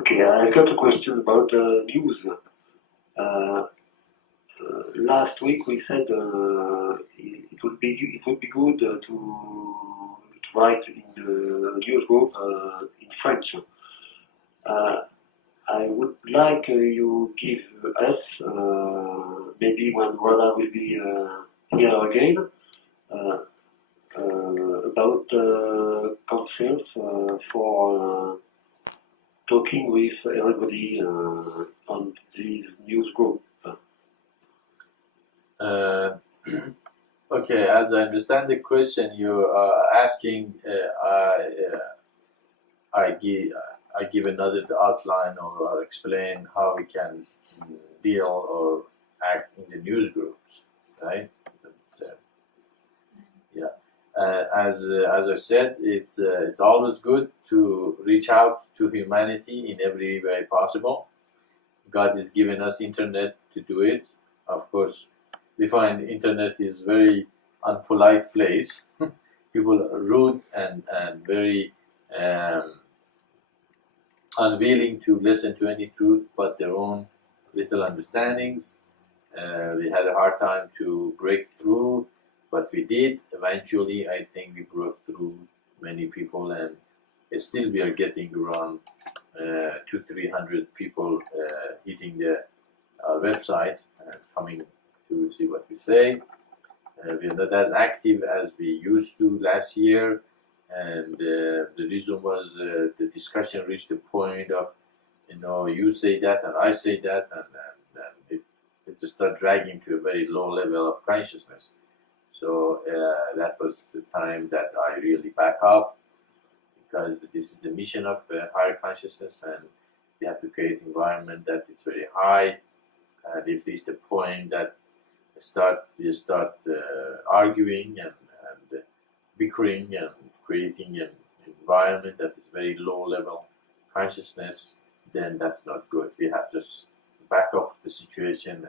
Okay, I got a question about news. Last week we said it would be good to write in the news group in French. I would like you give us maybe when Rola will be here again about counsels for talking with everybody on this news group. Okay, as I understand the question, you are asking. I give another outline or explain how we can deal or act in the news groups, right? Yeah. As I said, it's always good to reach out to humanity in every way possible. God has given us internet to do it. Of course, we find internet is very unpolite place. People are rude and very unwilling to listen to any truth but their own little understandings. We had a hard time to break through, but we did. Eventually, I think we broke through many people, and still we are getting around 200-300 people hitting the website and coming to see what we say. We are not as active as we used to last year, and the reason was the discussion reached the point of, you say that and I say that, and it just started dragging to a very low level of consciousness. So that was the time that I really back off, because this is the mission of higher consciousness, and we have to create an environment that is very high. And if it's the point that you start arguing and bickering and creating an environment that is very low level consciousness, then that's not good. We have to just back off the situation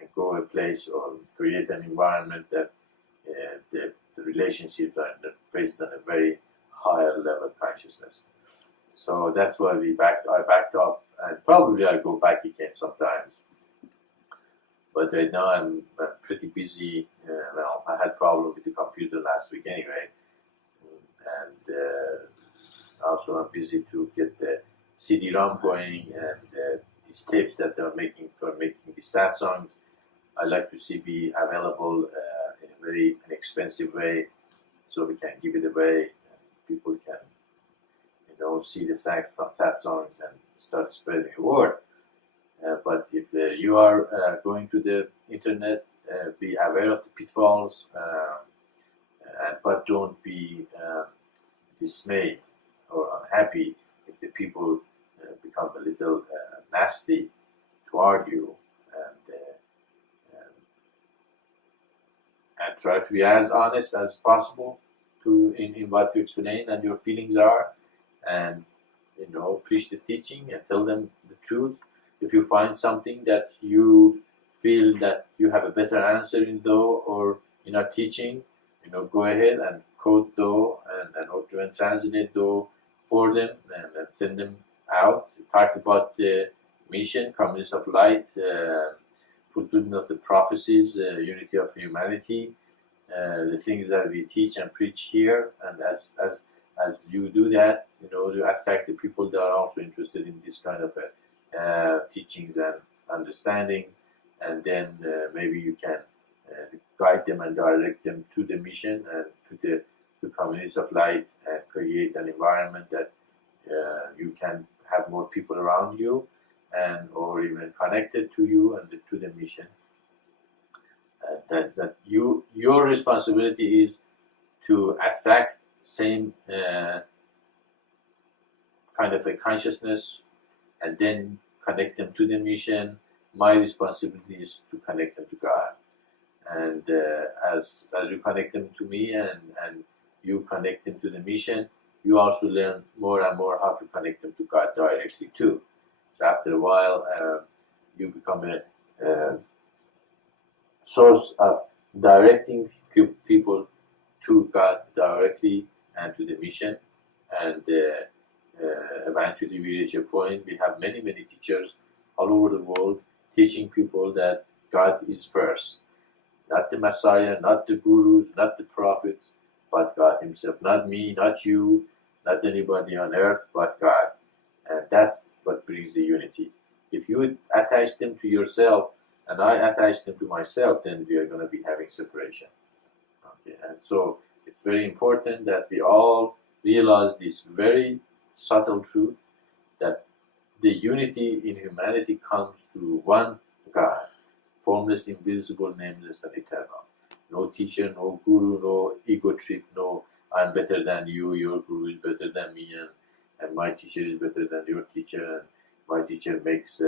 and go a place or create an environment that the relationships are based on a very higher level consciousness. So that's why I backed off, and probably I go back again sometimes. But right now I'm pretty busy. Well, I had problem with the computer last week anyway, and also I'm busy to get the CD-ROM going and these tapes that they're making for making these sad songs. I like to be available in a very inexpensive way, so we can give it away. And people can, see the sad songs and start spreading the word. But if you are going to the internet, be aware of the pitfalls, but don't be dismayed or unhappy if the people become a little nasty toward you, and try to be as honest as possible in what you explain and your feelings are, and preach the teaching and tell them the truth. If you find something that you feel that you have a better answer in though or in our teaching, go ahead and quote though and translate though for them and send them out. Talk about the mission, communities of light, fulfillment of the prophecies, unity of humanity, the things that we teach and preach here. And as you do that, you attract the people that are also interested in this kind of teachings and understandings, and then maybe you can guide them and direct them to the mission and to the communities of light, and create an environment that you can have more people around you and or even connected to you and to the mission. That your responsibility is to attract same kind of a consciousness and then connect them to the mission. My responsibility is to connect them to God. And as you connect them to me and you connect them to the mission, you also learn more and more how to connect them to God directly too. So after a while, you become a source of directing people to God directly and to the mission, and eventually we reach a point, we have many teachers all over the world teaching people that God is first. Not the Messiah, not the gurus, not the prophets, but God himself. Not me, not you, not anybody on earth, but God. And that's what brings the unity. If you attach them to yourself and I attach them to myself, then we are going to be having separation. Okay, and so it's very important that we all realize this very subtle truth, that the unity in humanity comes through one God, formless, invisible, nameless, and eternal. No teacher, no guru, no ego trip, no I'm better than you, your guru is better than me, and my teacher is better than your teacher, and my teacher makes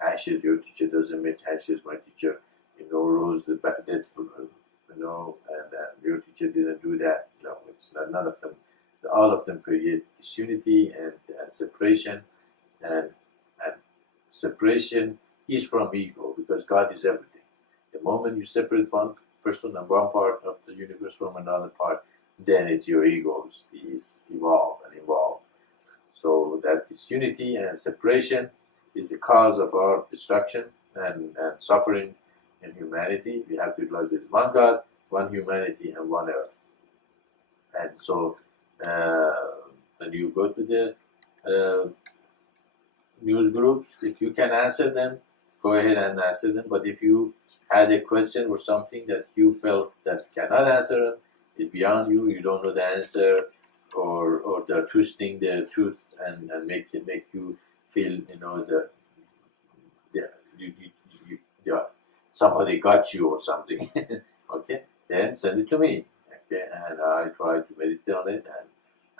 ashes, your teacher doesn't make ashes, my teacher, rose the dead from, and your teacher didn't do that. No, it's not, none of them. All of them create disunity and separation, and separation is from ego, because God is everything. The moment you separate one person and one part of the universe from another part, then it's your egos is evolved. So that disunity and separation is the cause of our destruction and suffering in humanity. We have to realize there's one God, one humanity, and one earth. And so when you go to the news groups, if you can answer them, go ahead and answer them. But if you had a question or something that you felt that you cannot answer them, it's beyond you, you don't know the answer, or they're twisting the truth and make you feel, that somebody got you or something. Okay, then send it to me. Okay, and I try to meditate on it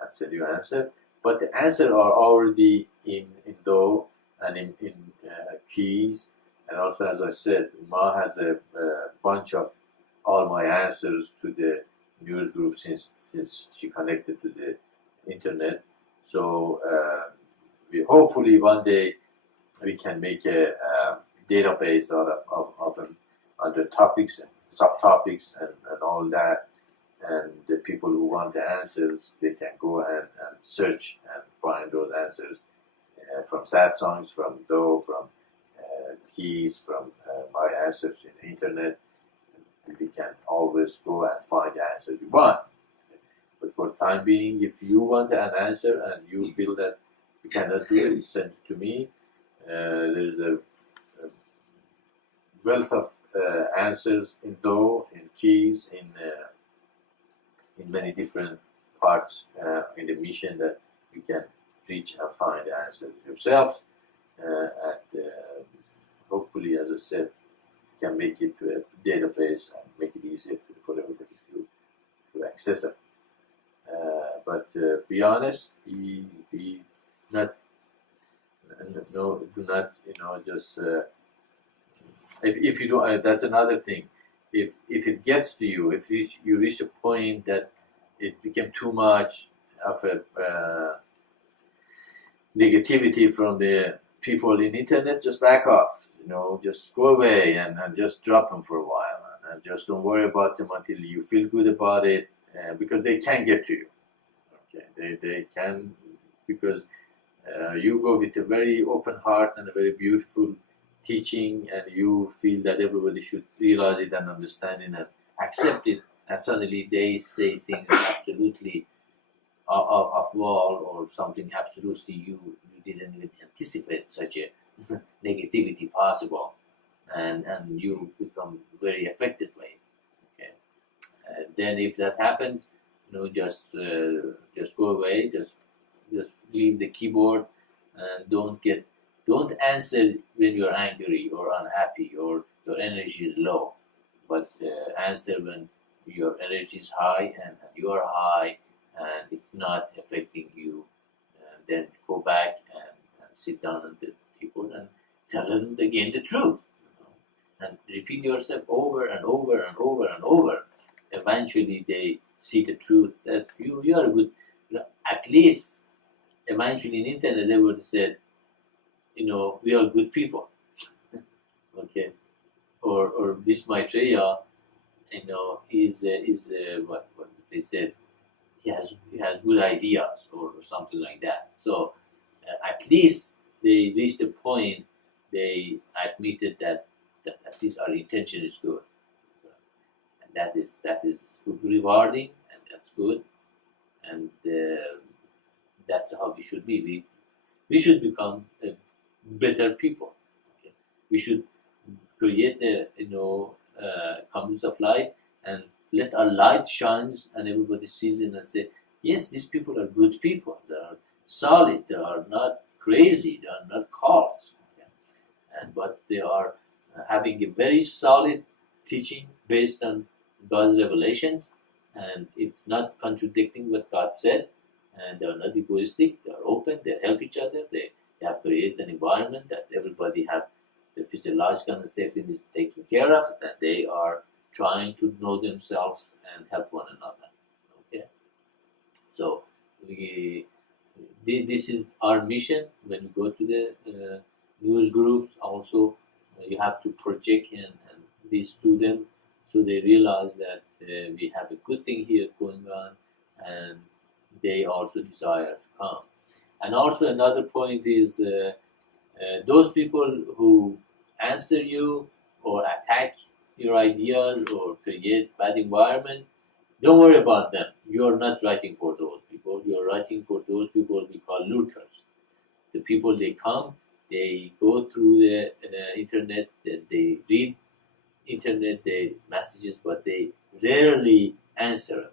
and send you an answer. But the answer are already in Do and in keys. And also, as I said, Ma has a bunch of all my answers to the news group since she connected to the internet. So we hopefully one day we can make a database of them under topics and subtopics and all that. And the people who want the answers, they can go and search and find those answers from sad songs, from Do, from keys, from my answers in the internet. We can always go and find the answer you want. But for the time being, if you want an answer and you feel that you cannot do it, send it to me. There's a wealth of answers in Do, in keys, in many different parts in the mission that you can reach and find the answers yourself. And hopefully, as I said, you can make it to a database and make it easier for everybody to access it. But be honest, be not, no, do not, just if you do, that's another thing. If it gets to you, if you reach a point that it became too much of a negativity from the people in internet, just back off. Just go away and just drop them for a while, and just don't worry about them until you feel good about it, because they can get to you. Okay, they can, because you go with a very open heart and a very beautiful teaching, and you feel that everybody should realize it and understand it and accept it, and suddenly they say things absolutely off wall or something absolutely you didn't even anticipate such a negativity possible, and you become very affected by it. Okay, then if that happens, just go away, just leave the keyboard, and don't answer when you're angry or unhappy or your energy is low, but answer when your energy is high and you are high and it's not affecting you. And then go back and sit down with the people and tell them again the truth, and repeat yourself over and over and over and over. Eventually, they see the truth that you are good. At least, eventually, in internet, they would have said, we are good people. Okay, or this Maitreya, is what they said. he has good ideas or something like that. So at least they reached a point they admitted that at least our intention is good, and that is rewarding, and that's good, and that's how we should be. We should become better people. Okay? We should create a comes of light and let our light shines, and everybody sees it and say, yes, these people are good people. They are solid. They are not crazy. They are not cults. Okay? But they are having a very solid teaching based on God's revelations, and it's not contradicting what God said. And they are not egoistic. They are open. They help each other. They have created an environment that everybody have the physiological and safety is taken care of, that they are trying to know themselves and help one another. Okay, so this is our mission. When you go to the news groups, also you have to project and this to them, so they realize that we have a good thing here going on, and they also desire to come. And also another point is those people who answer you or attack your ideas or create bad environment, don't worry about them. You're not writing for those people. You're writing for those people we call lurkers. The people, they come, they go through the internet, they read internet messages, but they rarely answer them.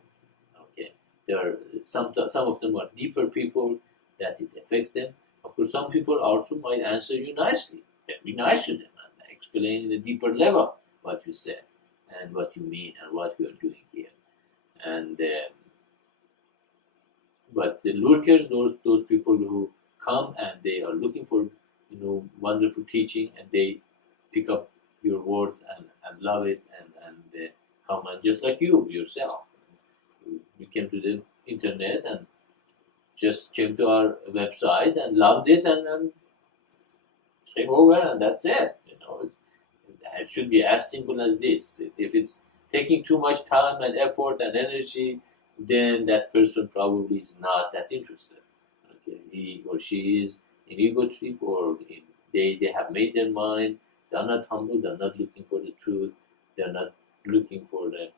Okay, there are some of them are deeper people that it affects them. Of course, some people also might answer you nicely. Be nice to them and explain in a deeper level what you said and what you mean and what we are doing here. And but the lurkers, those people who come and they are looking for wonderful teaching, and they pick up your words and love it and come, and just like you yourself, you came to the internet and just came to our website and loved it and came over, and that's it. It should be as simple as this. If it's taking too much time and effort and energy, then that person probably is not that interested. Okay, he or she is in ego trip, or they have made their mind. They are not humble. They are not looking for the truth. They are not looking for the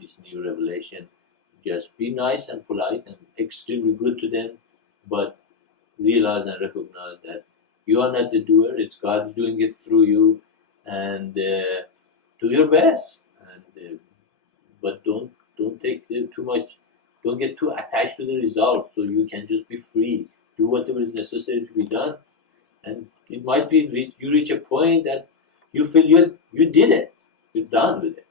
this new revelation. Just be nice and polite and extremely good to them, but realize and recognize that you are not the doer. It's God's doing it through you, and do your best. And but don't take too much. Don't get too attached to the result. So you can just be free. Do whatever is necessary to be done, and it might be you reach a point that you feel you did it. You're done with it.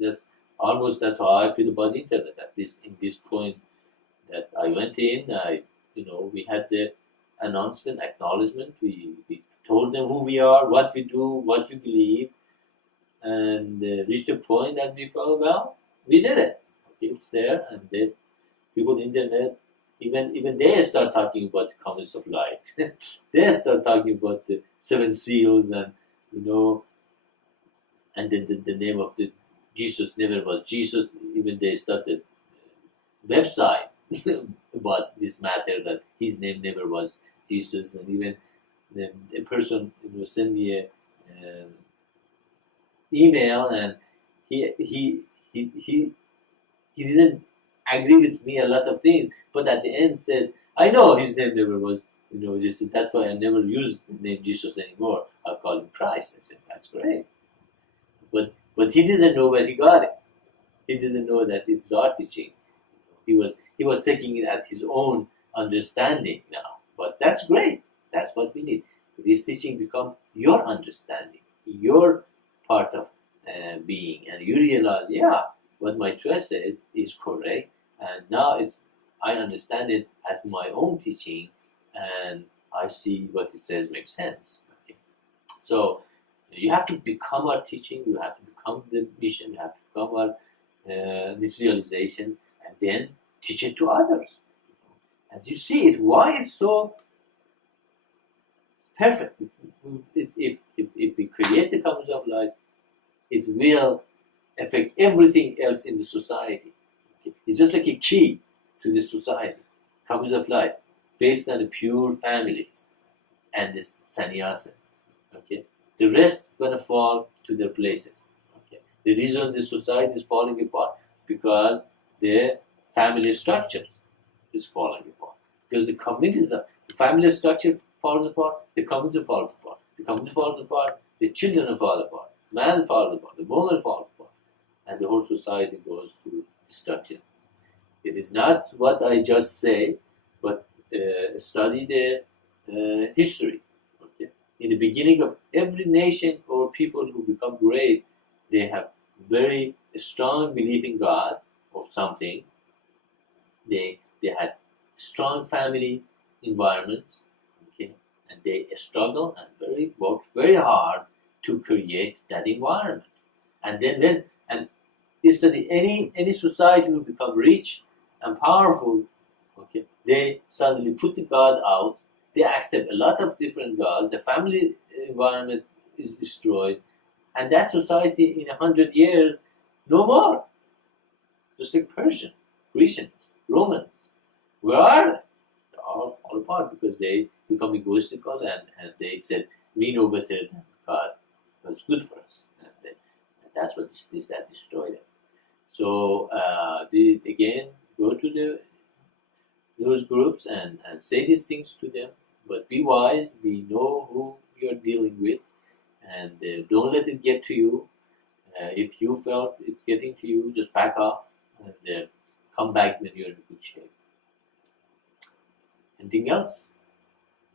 That's how I feel about the internet. At this in this point that I went in, we had the announcement, acknowledgement. We told them who we are, what we do, what we believe, and reached a point that we felt, well, we did it. It's there, and then people on the internet, even they start talking about the comments of light. They start talking about the 7 seals, and and then the name of the Jesus never was Jesus. Even they started website about this matter, that his name never was Jesus. And even a person sent me a email, and he didn't agree with me a lot of things, but at the end said, I know his name never was Jesus. That's why I never use the name Jesus anymore. I call him Christ. I said, that's great. But he didn't know where he got it. He didn't know that it's our teaching. He was taking it at his own understanding now. But that's great. That's what we need. This teaching become your understanding, your part of being, and you realize, yeah, what Maitreya says is correct, and now I understand it as my own teaching, and I see what it says makes sense. Okay? So you have to become our teaching. You have to become the mission. You have to become our this realization, and then teach it to others. And you see it, why it's so perfect. If we create the commons of light, it will affect everything else in the society. Okay? It's just like a key to the society, comes of life, based on the pure families and this sannyasa. Okay? The rest gonna fall to their places. Okay? The reason the society is falling apart because the family structure is falling apart. Because the communities, the family structure falls apart, the community falls apart. The community falls apart, the children fall apart, man falls apart, the woman falls apart, and the whole society goes to destruction. It is not what I just say, but study the history. Okay? In the beginning of every nation or people who become great, they have very strong belief in God or something. They had strong family environment, okay, and they struggle and worked very hard to create that environment. And then and you study any society who become rich and powerful, okay, they suddenly put the God out. They accept a lot of different gods. The family environment is destroyed, and that society in 100 years, no more. Just like Persian, Grecians, Romans. Where are they? They're all apart because they become egoistical and they said, we know better than God. What's good for us. And that's what that destroyed them. So again, go to the news groups and say these things to them. But be wise, know who you're dealing with, and don't let it get to you. If you felt it's getting to you, just back off and come back when you're in good shape. Anything else?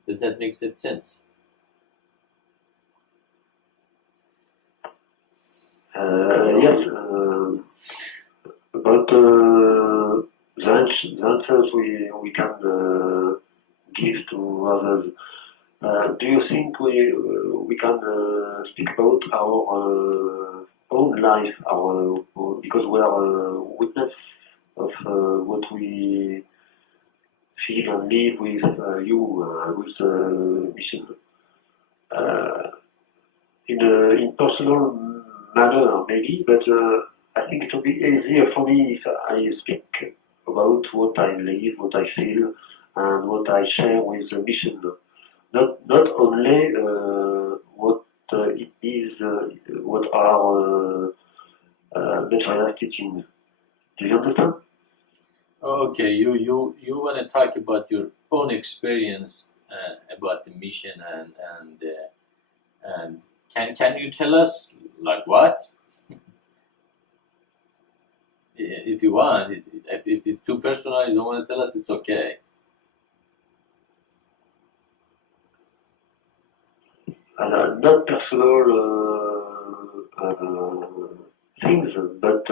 Does that make sense? Yes. But the answers we can give to others. Do you think we can speak about our own life, because we are witness of what we feel and live with with the mission in personal manner maybe, but I think it will be easier for me if I speak about what I live, what I feel, and what I share with the mission. Not only what it is, what are Maitreya's teachings. Do you understand? Okay, you want to talk about your own experience about the mission and can you tell us like what? If you want, if it's too personal, you don't want to tell us, it's okay. Not personal things, but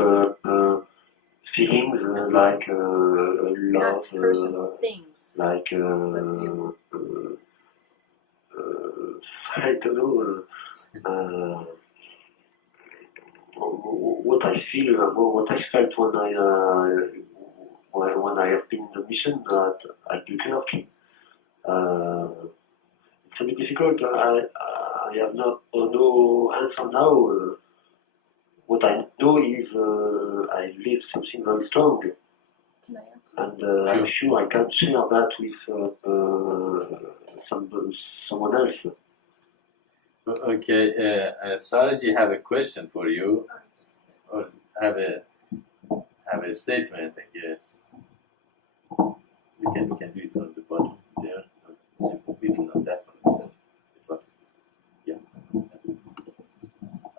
feelings like love, things, like I don't know. What I feel, what I felt when I have been in the mission at Bucharest. It's a bit difficult. I have no answer now. What I know is I live something very strong, Can I answer? and I'm sure I can share that with someone else. Okay, Saraji, have a question for you, or have a statement, I guess. We can do it from the bottom there. Simple people on that one. But yeah.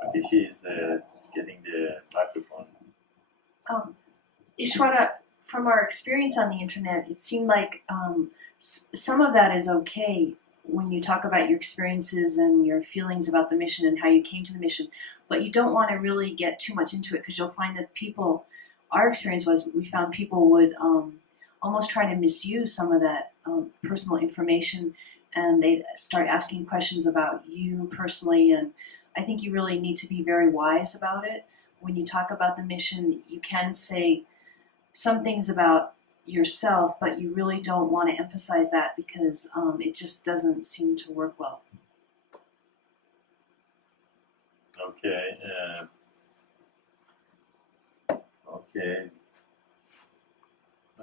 Okay, she is getting the microphone. Ishwara, from our experience on the internet, it seemed like some of that is okay when you talk about your experiences and your feelings about the mission and how you came to the mission, but you don't want to really get too much into it because you'll find that our experience was we found people would almost try to misuse some of that personal information, and they'd start asking questions about you personally, and I think you really need to be very wise about it. When you talk about the mission, you can say some things about yourself, but you really don't want to emphasize that because it just doesn't seem to work well. Okay. Okay.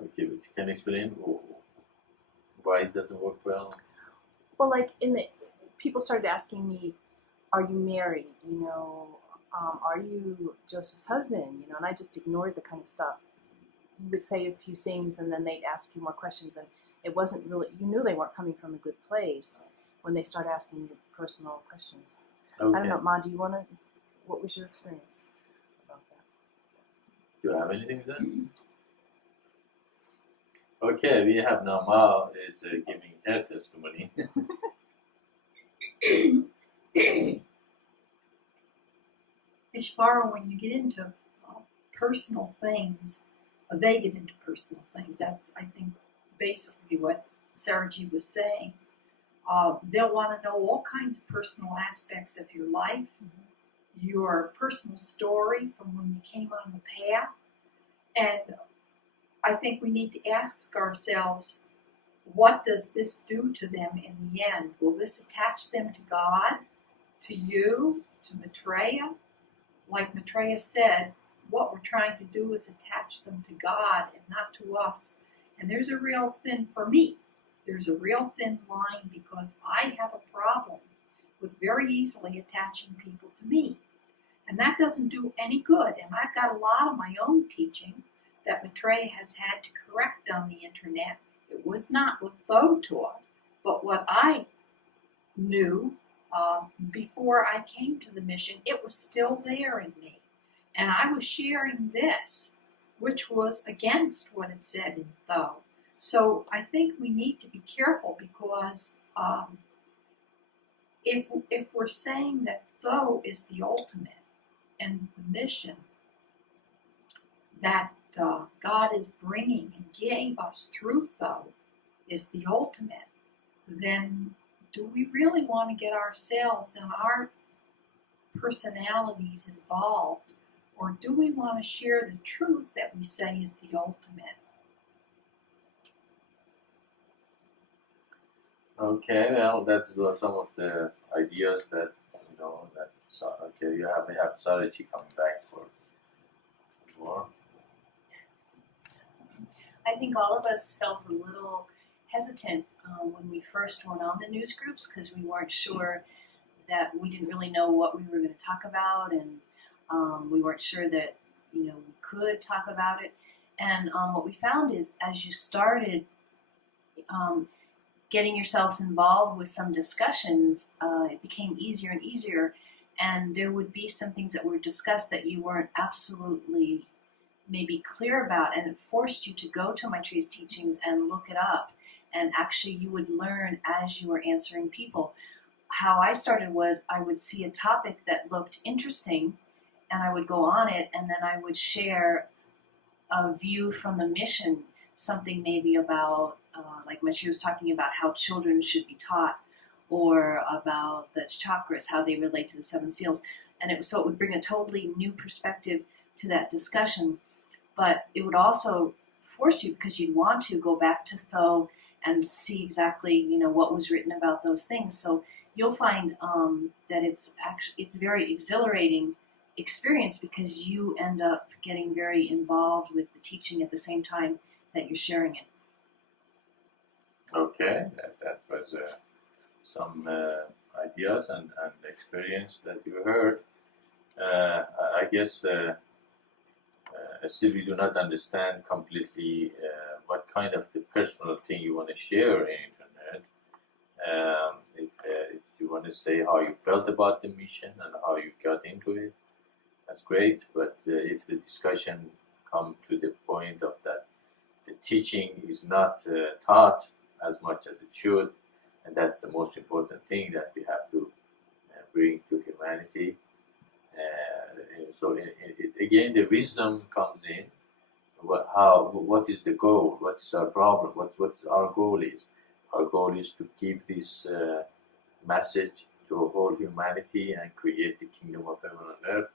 Okay, but you can explain why it doesn't work well? Well, like people started asking me, "Are you married? Are you Joseph's husband?" And I just ignored the kind of stuff. You would say a few things, and then they'd ask you more questions, and it wasn't really. You knew they weren't coming from a good place when they start asking you personal questions. Okay. I don't know, Ma. Do you want to? What was your experience about that? Do you have anything to say? Okay, we have now Ma is giving her testimony. Ishvara, when you get into personal things, they get into personal things. That's, I think, basically what Saraji was saying. They'll want to know all kinds of personal aspects of your life, your personal story from when you came on the path. And I think we need to ask ourselves, what does this do to them in the end? Will this attach them to God, to you, to Maitreya? Like Maitreya said, what we're trying to do is attach them to God and not to us. And there's a real thin, for me, there's a real thin line, because I have a problem with very easily attaching people to me. And that doesn't do any good. And I've got a lot of my own teaching that Maitreya has had to correct on the internet. It was not what Tho taught, but what I knew before I came to the mission. It was still there in me. And I was sharing this, which was against what it said in Tho. So I think we need to be careful, because if we're saying that Tho is the ultimate and the mission that God is bringing and gave us through Tho is the ultimate, then do we really want to get ourselves and our personalities involved, or do we want to share the truth that we say is the ultimate? Okay, well, that's some of the ideas that okay, we have Saraji coming back for more. I think all of us felt a little hesitant when we first went on the news groups, because we weren't sure that we didn't really know what we were going to talk about, and we weren't sure that we could talk about it. And what we found is, as you started getting yourselves involved with some discussions, it became easier and easier, and there would be some things that were discussed that you weren't absolutely maybe clear about, and it forced you to go to Maitreya's teachings and look it up, and actually you would learn as you were answering people. How I started was, I would see a topic that looked interesting, and I would go on it, and then I would share a view from the mission, something maybe about, like Maitreya was talking about how children should be taught, or about the chakras, how they relate to the seven seals. And so it would bring a totally new perspective to that discussion. But it would also force you, because you'd want to go back to Tho and see exactly, what was written about those things. So you'll find that it's very exhilarating experience, because you end up getting very involved with the teaching at the same time that you're sharing it. Okay, that was some ideas and experience that you heard. I guess still we do not understand completely what kind of the personal thing you want to share in internet. If you want to say how you felt about the mission and how you got into it, that's great. But if the discussion come to the point of that the teaching is not taught as much as it should, and that's the most important thing that we have to bring to humanity. So again, the wisdom comes in. What is the goal? What's our problem? What's our goal is? Our goal is to give this message to a whole humanity and create the kingdom of heaven on earth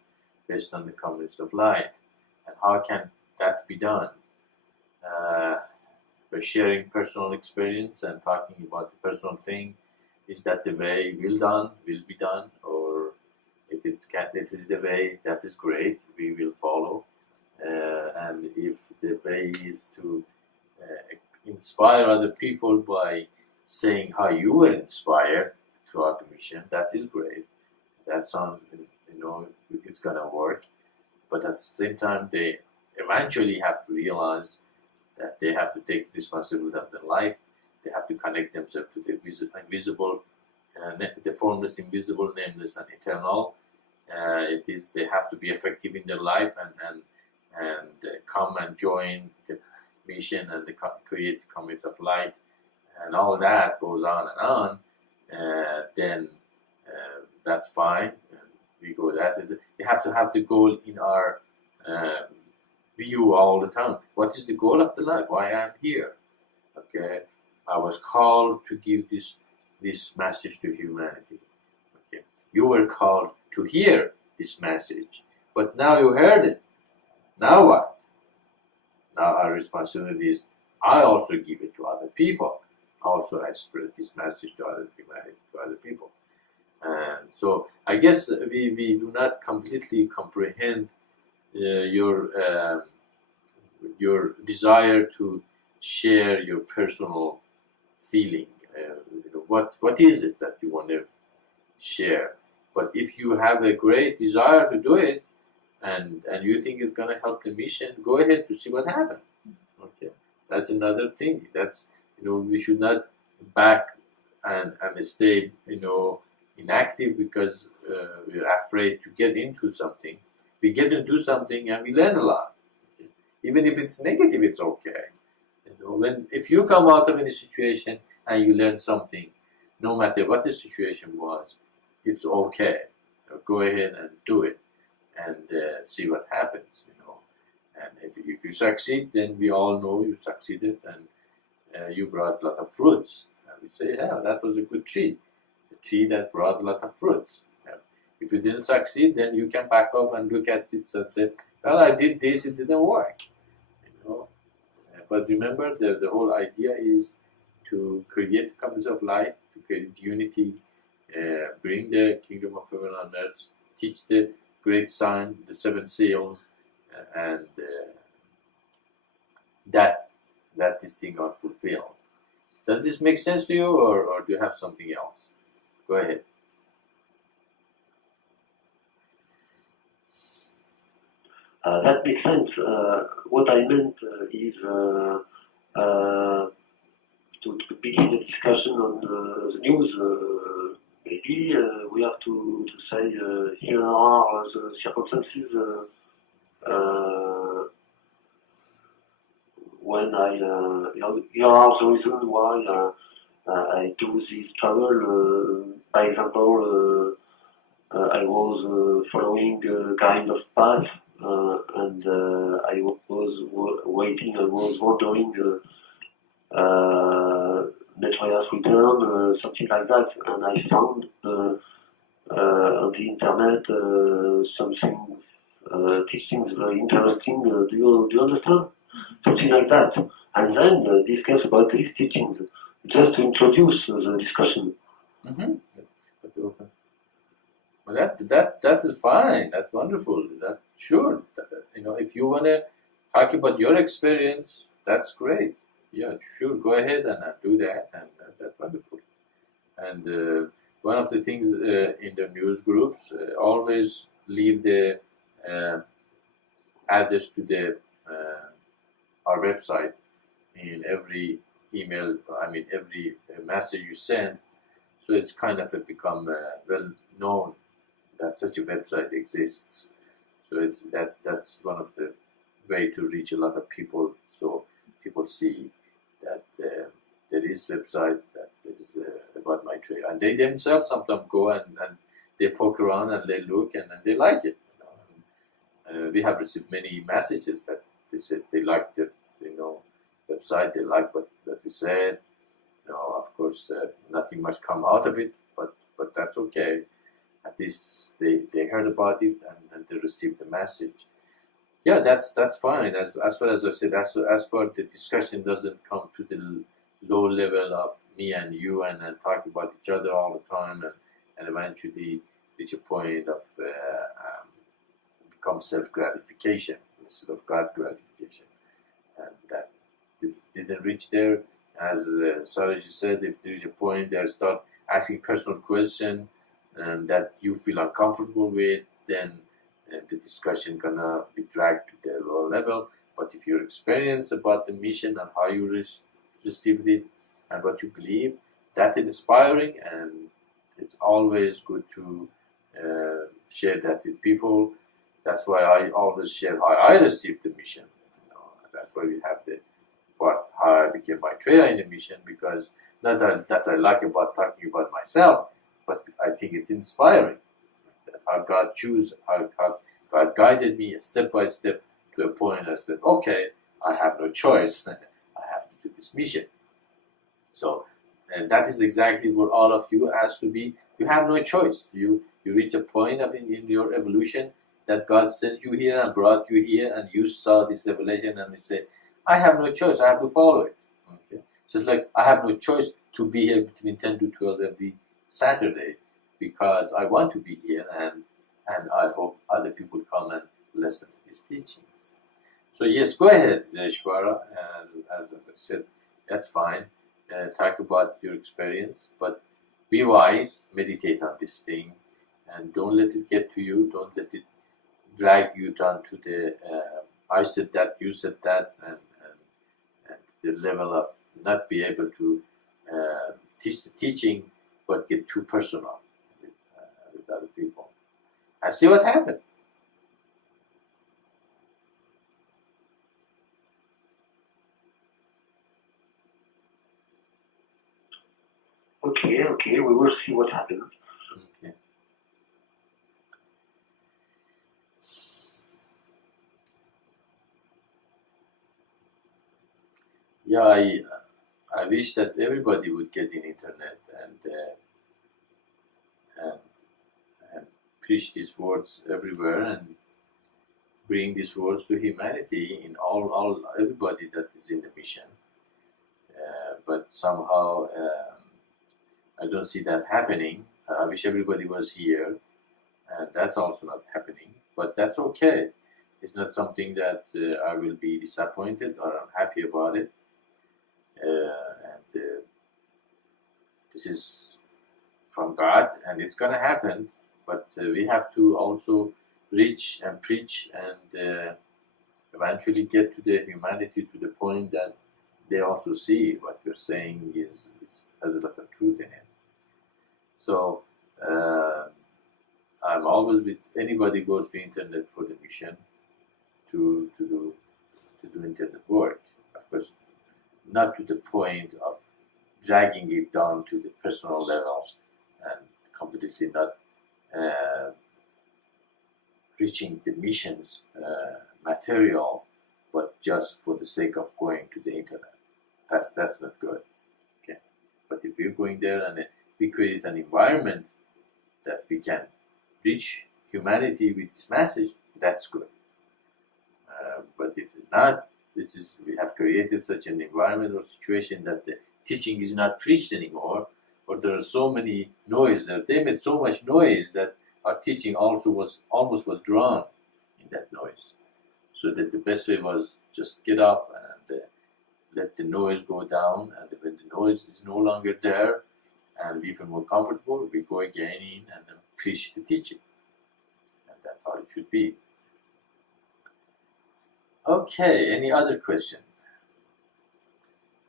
based on the commandments of light. And how can that be done? By sharing personal experience and talking about the personal thing. Is that the way will be done? Or if this is the way, that is great, we will follow. And if the way is to inspire other people by saying how you were inspired throughout the mission. That is great. That sounds, it's gonna work. But at the same time, they eventually have to realize that they have to take responsibility of their life. They have to connect themselves to the invisible, the formless, invisible, nameless, and eternal. They have to be effective in their life and come and join the mission and create the community of light, and all that goes on and on. Then that's fine. We go that. We have to have the goal in our view all the time. What is the goal of the life? Why I'm here? Okay, I was called to give this message to humanity. Okay, you were called to hear this message, but now you heard it. Now what? Now our responsibility is I also give it to other people. Also, I spread this message to other humanity, to other people. And so I guess we do not completely comprehend your desire to share your personal feeling. What is it that you want to share? But if you have a great desire to do it, and you think it's going to help the mission, go ahead to see what happens. Okay, that's another thing. That's we should not back and stay inactive because we're afraid to get into something. We get into something and we learn a lot. Okay? Even if it's negative, it's okay. If you come out of any situation and you learn something, no matter what the situation was, it's okay. Go ahead and do it and see what happens. And if you succeed, then we all know you succeeded and you brought a lot of fruits. And we say, yeah, that was a good tree. A tree that brought a lot of fruits. If you didn't succeed, then you can back up and look at it and say, well, I did this, it didn't work. But remember, the whole idea is to create a community of light, to create unity, bring the kingdom of heaven on earth, teach the great sign, the 7 seals, and that this thing are fulfilled. Does this make sense to you, or do you have something else? Go ahead. That makes sense. What I meant is to begin a discussion on the news. Maybe we have to say here are the circumstances when here are the reasons why I do this travel. By example, I was following a kind of path. And I was waiting, I was wondering Maitreya's return, something like that, and I found on the internet something teachings very interesting. Do you understand? Something like that, and then discuss about these teachings, just to introduce the discussion. Mm-hmm. Well, that is fine. That's wonderful. Sure. If you want to talk about your experience, that's great. Yeah, sure. Go ahead and do that, and that's wonderful. And one of the things in the news groups, always leave the address to the our website in every email. Every message you send. So it's kind of become well known that such a website exists. So that's one of the way to reach a lot of people. So people see that there is website that is about Maitreya, and they themselves sometimes go and they poke around and they look and they like it. We have received many messages that they said they like the website, they like what we said. Of course, nothing much come out of it, but that's okay. At least they heard about it and they received the message. Yeah, that's fine. As far as I said, as far the discussion doesn't come to the low level of me and you and talk about each other all the time and eventually reach a point of become self-gratification instead of God gratification. And that didn't reach there, as Saraji said, if there is a point there, start asking personal question and that you feel uncomfortable with, then the discussion gonna be dragged to the lower level. But if your experience about the mission and how you received it and what you believe, that's inspiring, and it's always good to share that with people. That's why I always share how I received the mission. That's why we have the part how I became Maitreya in the mission, because not that I like about talking about myself, but I think it's inspiring. How God how God guided me step by step to a point I said, okay, I have no choice. I have to do this mission. So, and that is exactly what all of you has to be. You have no choice. You reach a point of in your evolution that God sent you here and brought you here, and you saw this revelation and you say, I have no choice, I have to follow it. Okay? Just like I have no choice to be here between 10 to 12 every Saturday, because I want to be here, and I hope other people come and listen to his teachings. So yes, go ahead, Shwara, as I said, that's fine. Talk about your experience, but be wise, meditate on this thing, and don't let it get to you, don't let it drag you down to the I said that, you said that, and the level of not be able to teach the teaching, but get too personal with other people. And see what happens. Okay, we will see what happens. Okay. Yeah, I wish that everybody would get in internet and preach these words everywhere and bring these words to humanity in all everybody that is in the mission. But somehow I don't see that happening. I wish everybody was here, and that's also not happening. But that's okay. It's not something that I will be disappointed or unhappy about it. This is from God, and it's gonna happen. But we have to also reach and preach and eventually get to the humanity to the point that they also see what we're saying has a lot of truth in it. So I'm always with anybody who goes to internet for the mission to do internet work. Of course, not to the point of dragging it down to the personal level and completely not reaching the mission's material, but just for the sake of going to the internet. That's not good. Okay, but if we're going there and we create an environment that we can reach humanity with this message, that's good. But if not, we have created such an environment or situation that the teaching is not preached anymore, or there are so many noise that they made so much noise that our teaching also was drowned in that noise. So that the best way was just get off and let the noise go down, and when the noise is no longer there and we feel more comfortable, we go again in and preach the teaching. And that's how it should be. Okay, any other question?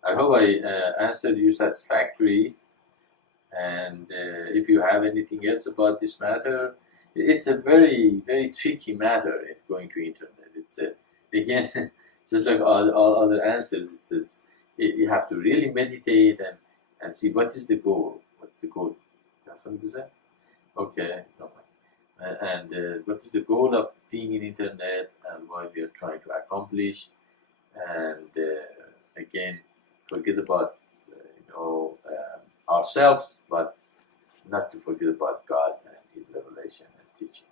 I hope I answered you satisfactorily. And if you have anything else about this matter, it's a very, very tricky matter in going to internet. It's again, just like all other answers, you have to really meditate and see what is the goal. What's the goal? You have something to say? Okay, no. And what is the goal of being in internet and what we are trying to accomplish? And again, forget about ourselves, but not to forget about God and His revelation and teaching.